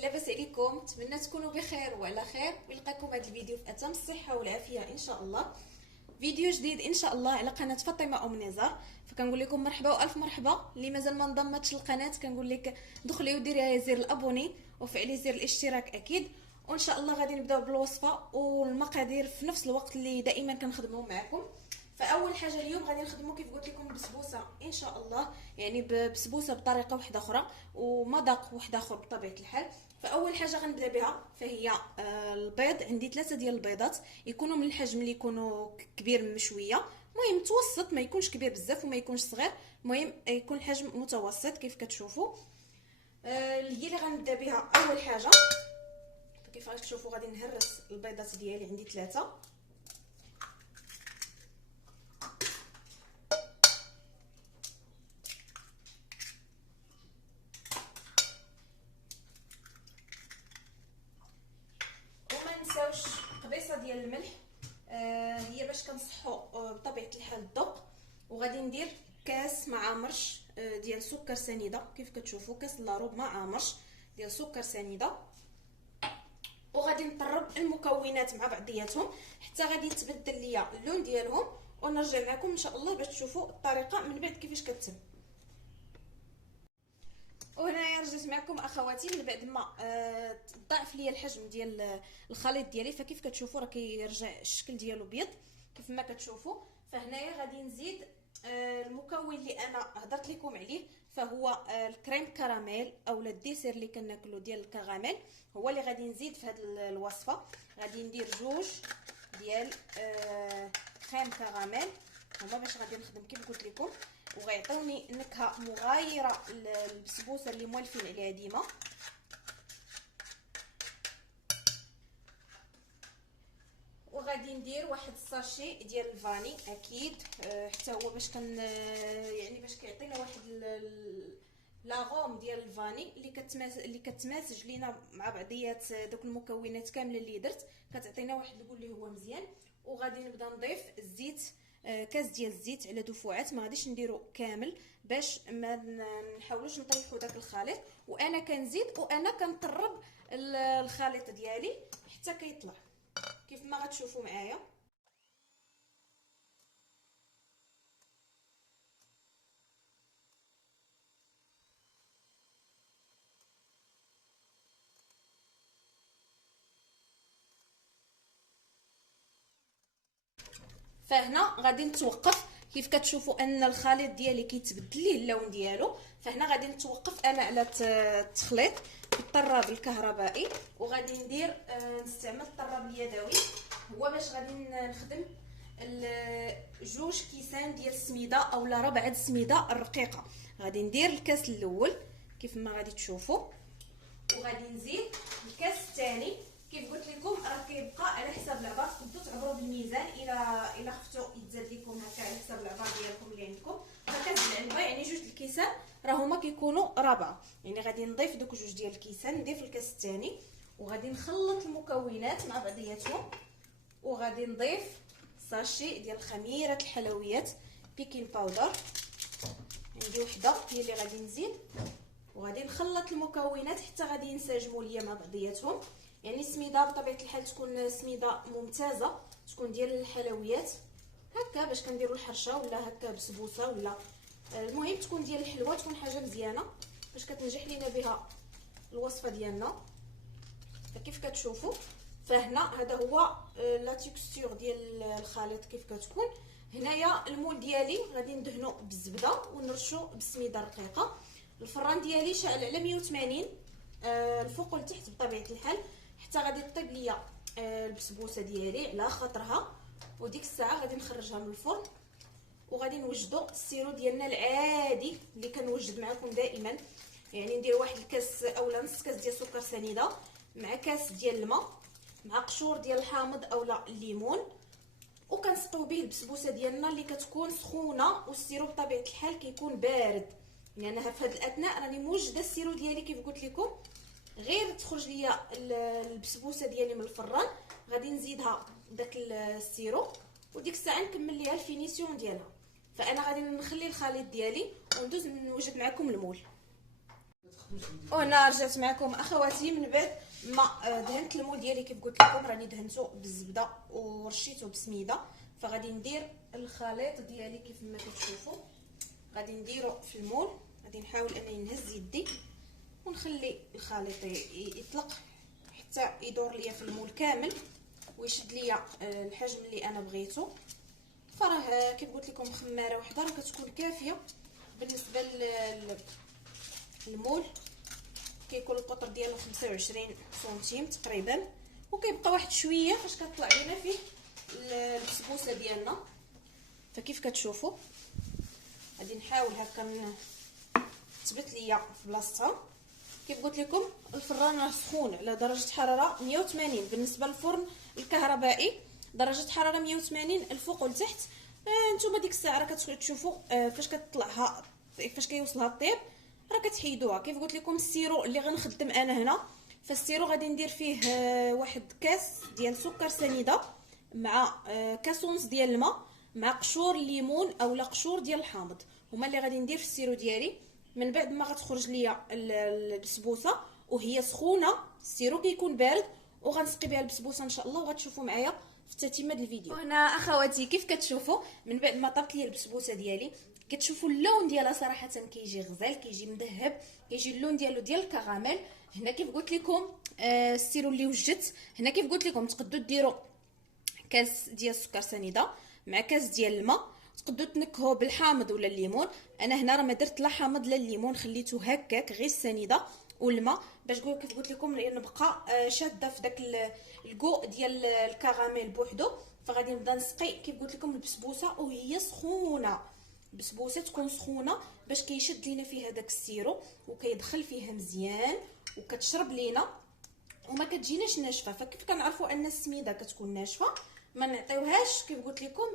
لاباس عليكم؟ نتمنى تكونوا بخير وعلى خير، ويلقاكم هذا الفيديو في اتم الصحه والعافيه ان شاء الله. فيديو جديد ان شاء الله على قناه فاطمه ام نزار. فكنقول لكم مرحبا والف مرحبا. اللي مازال ما انضمتش للقناه كنقول لك دخلي وديري زر الابوني وفعلي زر الاشتراك اكيد. وان شاء الله غادي نبداو بالوصفه والمقادير في نفس الوقت اللي دائما كنخدموا معكم. فاول حاجه اليوم غادي نخدموا كيف قلت لكم بسبوسه ان شاء الله، يعني بسبوسه بطريقه واحده اخرى ومذاق واحد اخر بطبيعه الحال. فاول حاجه غنبدا بها فهي البيض. عندي 3 ديال البيضات، يكونوا من الحجم اللي يكونوا كبير من شويه، المهم متوسط، ما يكونش كبير بزاف وما يكونش صغير، المهم يكون الحجم متوسط كيف كتشوفوا. هي اللي غنبدا بها اول حاجه. فكيف غتشوفوا غادي نهرس البيضات ديالي، عندي 3. قبيصه ديال الملح، هي باش كنصحوا بطبيعه الحال الذوق. وغادي ندير كاس مع مرش ديال سكر سنيده، كيف كتشوفوا كاس لاروب مع مرش ديال سكر سنيده. وغادي نطرب المكونات مع بعضياتهم حتى غادي يتبدل ليا اللون ديالهم، ونرجع معكم ان شاء الله باش تشوفوا الطريقه من بعد كيفاش كتتم. وهنايا رجعت معكم اخواتي من بعد ما ضاعف ليا الحجم ديال الخليط ديالي. فكيف كتشوفوا راه كيرجع الشكل ديالو بيض كيف ما كتشوفوا. فهنايا غادي نزيد المكون اللي انا هضرت لكم عليه، فهو الكريم كراميل اولا الديسير اللي كناكلو ديال الكراميل، هو اللي غادي نزيد في هذه الوصفه. غادي ندير 2 ديال كريم كراميل، هما باش غادي نخدم كيف قلت لكم، وغيعطيوني نكهه مغايره للبسبوسه اللي موالفين عليها ديما. وغادي ندير واحد الساشي ديال الفاني اكيد، حتى هو باش يعني باش كيعطينا واحد لاغوم ديال الفاني اللي كتماسج لينا مع بعضيات دوك المكونات كامله اللي درت، كتعطينا واحد الكل اللي هو مزيان. وغادي نبدا نضيف الزيت، كاس ديال الزيت على دفعات، ما غاديش نديرو كامل باش ما نحاولوش نطيحوا داك الخليط. وانا كنزيد وانا كنقرب الخليط ديالي حتى كيطلع كيف ما غتشوفوا معايا. فهنا غادي نتوقف، كيف كتشوفوا ان الخليط ديالي كيتبدل ليه اللون ديالو. فهنا غادي نتوقف انا على التخليط بالطراب الكهربائي، وغادي ندير نستعمل الطراب اليدوي، هو باش غادي نخدم 2 كيسان ديال السميده اولا ربع السميده الرقيقه. غادي ندير الكاس الاول كيف ما غادي تشوفوا، وغادي نزيد الكاس الثاني. كيف قلت لكم راه كيبقى على حساب العبار، تقدروا تعبروا بالميزان الى خفتوا يتزاد لكم هكا على حساب العبار ديالكم اللي عندكم. فكاس العنبه يعني 2 الكيسان راه هما كيكونوا 4، يعني غادي نضيف دوك 2 ديال الكيسان، نضيف الكاس الثاني وغادي نخلط المكونات مع بعضياتهم. وغادي نضيف ساشي ديال خميره الحلويات بيكين باودر، عندي وحده هي اللي غادي نزيد. وغادي نخلط المكونات حتى غادي ينسجموا ليا مع بعضياتهم. يعني السميده بطبيعه الحال تكون سميده ممتازه، تكون ديال الحلويات هكا باش كنديروا الحرشه ولا هكا بسبوسه، ولا المهم تكون ديال الحلوه، تكون حاجه مزيانه باش كتنجح لينا بها الوصفه ديالنا. فكيف كتشوفوا فهنا هذا هو لا تيكستور ديال الخليط كيف كتكون. هنايا المول ديالي غادي ندهنو بالزبده ونرشو بالسميده الرقيقه. الفران ديالي شاعل على 180 الفوق والتحت بطبيعه الحال حتى غادي طيب ليا البسبوسه ديالي على خاطرها. وديك الساعه غادي نخرجها من الفرن وغادي نوجدوا السيرو ديالنا العادي اللي كنوجد معكم دائما. يعني ندير واحد الكاس اولا نص كاس ديال السكر سنيده مع كاس ديال الماء مع قشور ديال الحامض اولا الليمون، وكنسقيو به البسبوسه ديالنا اللي كتكون سخونه، والسيرو بطبيعه الحال كيكون بارد. يعني انا في هذا الاثناء راني موجده السيرو ديالي كيف قلت لكم، غير تخرج ليا البسبوسه ديالي من الفران غادي نزيدها داك السيرو وديك الساعه نكمل ليها الفينيسيون ديالها. فانا غادي نخلي الخليط ديالي وندوز نوجد معكم المول. وهنا رجعت معكم اخواتي من بعد ما دهنت المول ديالي. كيف قلت لكم راني دهنته بالزبده ورشيته بسميده. فغادي ندير الخليط ديالي كيف ما كتشوفوا، غادي نديرو في المول. غادي نحاول انني نهز يدي ونخلي الخليط يطلق حتى يدور ليا في المول كامل ويشد ليا الحجم اللي انا بغيتو. فراه كيف قلت لكم خماره وحده راه كتكون كافيه بالنسبه للمول. كيكون القطر ديالو 25 سنتيم تقريبا، وكيبقى واحد شويه فاش كطلع لينا فيه البسبوسه ديالنا. فكيف كتشوفوا غادي نحاول هكا تثبت ليا في بلاصتها. كيف قلت لكم الفران راه سخون على درجه حراره 180. بالنسبه للفرن الكهربائي درجه حراره 180 الفوق والتحت. نتوما ديك الساعه راه كتشوفوا فاش كتطلعها فاش كيوصلها الطيب راه كتحيدوها. كيف قلت لكم السيرو اللي غنخدم انا هنا، فالسيرو غادي ندير فيه واحد كاس ديال سكر سنيده مع كاس ونص ديال الماء مع قشور الليمون اولا قشور ديال الحامض، هما اللي غادي ندير في السيرو ديالي. من بعد ما غتخرج ليا البسبوسه وهي سخونه، السيرو كيكون بارد، وغنسقي بها البسبوسه ان شاء الله وغتشوفوا معايا في تتمه الفيديو. هنا اخواتي كيف كتشوفوا من بعد ما طبت لي البسبوسه ديالي كتشوفوا اللون ديالها صراحه كيجي غزال، كيجي مذهب، كيجي اللون ديالو ديال الكراميل. هنا كيف قلت لكم السيرو اللي وجدت هنا كيف قلت لكم تقدروا ديروا كاس ديال السكر سنيده مع كاس ديال الماء، تقدروا تنكهوا بالحامض ولا الليمون. انا هنا راه ما درت لا حامض لا الليمون، خليته هكاك غير السنيده والماء باش كيف قلت لكم نبقى شاده في داك الكو ديال الكراميل بوحدو. فغادي نبدا نسقي كيف قلت لكم البسبوسه وهي سخونه. البسبوسه تكون سخونه باش كيشد لينا فيها داك السيرو وكيدخل فيها مزيان وكتشرب لينا وما كتجيناش ناشفه. فكيف كنعرفوا ان السميده كتكون ناشفه ما نعطيوهاش كيف قلت لكم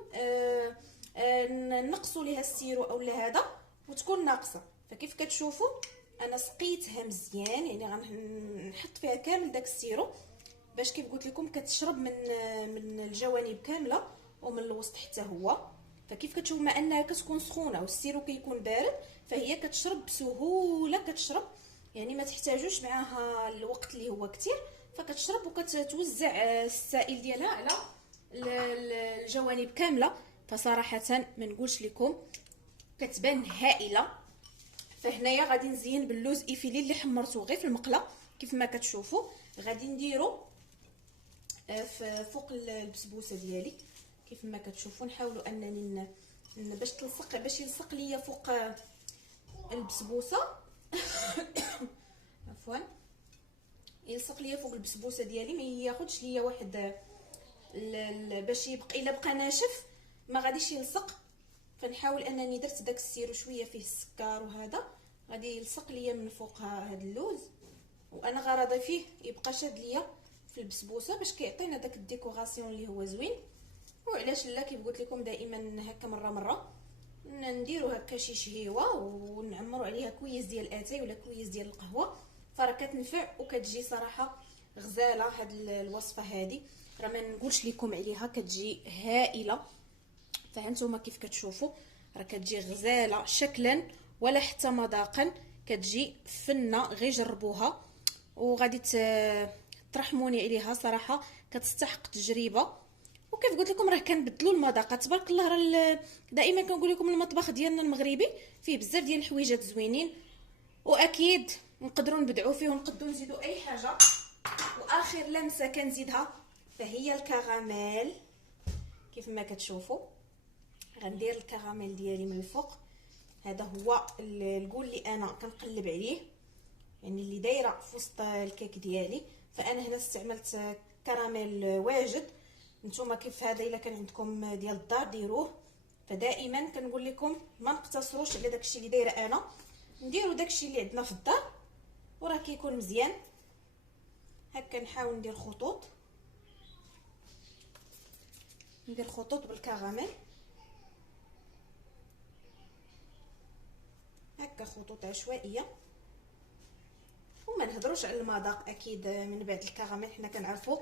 نقصوا ليها السيرو اولا هذا وتكون ناقصه. فكيف كتشوفوا انا سقيتها مزيان، يعني غنحط فيها كامل داك السيرو باش كيف قلت لكم كتشرب من الجوانب كامله ومن الوسط حتى هو. فكيف كتشوفوا ما انها كتكون سخونه والسيرو كيكون بارد فهي كتشرب بسهوله، كتشرب يعني ما تحتاجوش معاها الوقت اللي هو كتير، فكتشرب وكتوزع السائل ديالها على الجوانب كامله. فصراحه ما نقولش لكم كتبان هائله. فهنايا غادي نزين باللوز ايفيلي اللي حمرته غير في المقله كيف ما كتشوفوا. غادي نديرو فوق البسبوسه ديالي كيف ما كتشوفوا. نحاولوا انني باش تلصق باش يلصق ليا فوق البسبوسه عفوا يلصق ليا فوق البسبوسه ديالي، ما ياخذش ليا واحد باش يبقى الا بقى ناشف ما غاديش يلصق. فنحاول انني درت داك السيرو شويه فيه السكر وهذا غادي يلصق ليا من فوق هذا اللوز، وانا غرضي فيه يبقى شاد ليا في البسبوسه باش كيعطينا داك الديكوراسيون اللي هو زوين. وعلاش لا كيف قلت لكم دائما هكا مره نديرو هكا شي شهيوه ونعمروا عليها كويس ديال الاتاي ولا كويس ديال القهوه. فراه كتنفع وكتجي صراحه غزاله. هاد الوصفه هذه راه ما نقولش لكم عليها كتجي هائله. فهانتوما كيف كتشوفوا راه كتجي غزاله شكلا ولا حتى مذاقا، كتجي فنه. غير جربوها وغادي ترحموني عليها صراحه كتستحق تجربه. وكيف قلت لكم راه كنبدلوا المذاق تبارك الله. راه دائما كنقول لكم المطبخ ديالنا المغربي فيه بزاف ديال الحويجات زوينين واكيد نقدروا نبدعوا فيه ونقدروا نزيدوا اي حاجه. واخر لمسه كنزيدها فهي الكراميل. كيف ما كتشوفوا غندير الكراميل ديالي من الفوق. هذا هو الكول اللي انا كنقلب عليه، يعني اللي دايره في وسط الكيك ديالي. فانا هنا استعملت كراميل واجد. نتوما كيف هذا الا كان عندكم ديال الدار ديروه. فدائما كنقول لكم ما نقتصروش على داكشي اللي دايره انا، نديروا داكشي اللي عندنا في الدار وراه كيكون مزيان. هكا نحاول ندير خطوط بالكراميل هكا خطوط عشوائيه. وما نهضروش على المذاق اكيد من بعد الكراميل. حنا كنعرفوا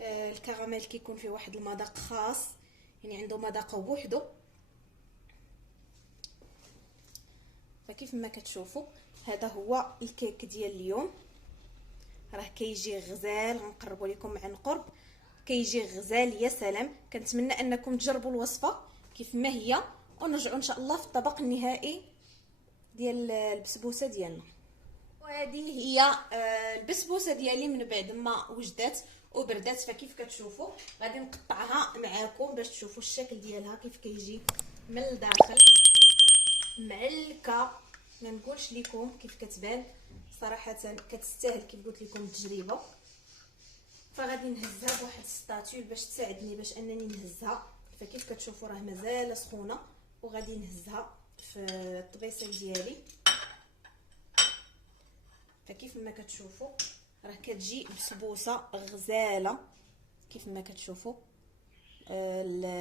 الكراميل كيكون فيه واحد المذاق خاص، يعني عنده مذاقه بوحدو. فكيف ما كتشوفوا هذا هو الكيك ديال اليوم، راه كيجي غزال. غنقربوا لكم عن قرب، كيجي غزال يا سلام. كنتمنى انكم تجربوا الوصفه كيف ما هي، ونرجعوا ان شاء الله في الطبق النهائي ديال البسبوسه ديالنا. وهذه هي البسبوسه ديالي من بعد ما وجدات وبردات. فكيف كتشوفوا غادي نقطعها معاكم باش تشوفوا الشكل ديالها كيف كيجي من الداخل، معلكه. ما نقولش لكم كيف كتبان صراحه، كتستاهل كيف قلت لكم التجربه. فغادي نهزها بواحد السطاتول باش تساعدني باش انني نهزها. فكيف كتشوفوا راه مازال سخونه، وغادي نهزها في الطبيسيل ديالي. فكيف ما كتشوفوا راه كتجي بسبوسه غزاله كيف ما كتشوفوا.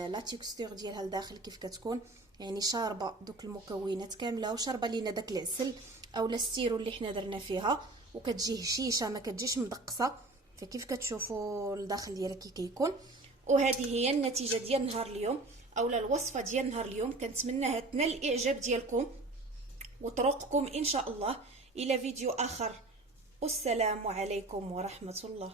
لا تيكستور ديالها لداخل كيف كتكون، يعني شاربه دوك المكونات كامله، وشاربه لينا داك العسل اولا السيرو اللي حنا درنا فيها، وكتجي هشيشه ما كتجيش مدقصه. فكيف كتشوفوا الداخل ديالها كي كيكون. وهذه هي النتيجه ديال نهار اليوم اولا الوصفه ديال نهار اليوم. كنتمناها تنال الاعجاب ديالكم وطرقكم ان شاء الله. الى فيديو اخر، والسلام عليكم ورحمه الله.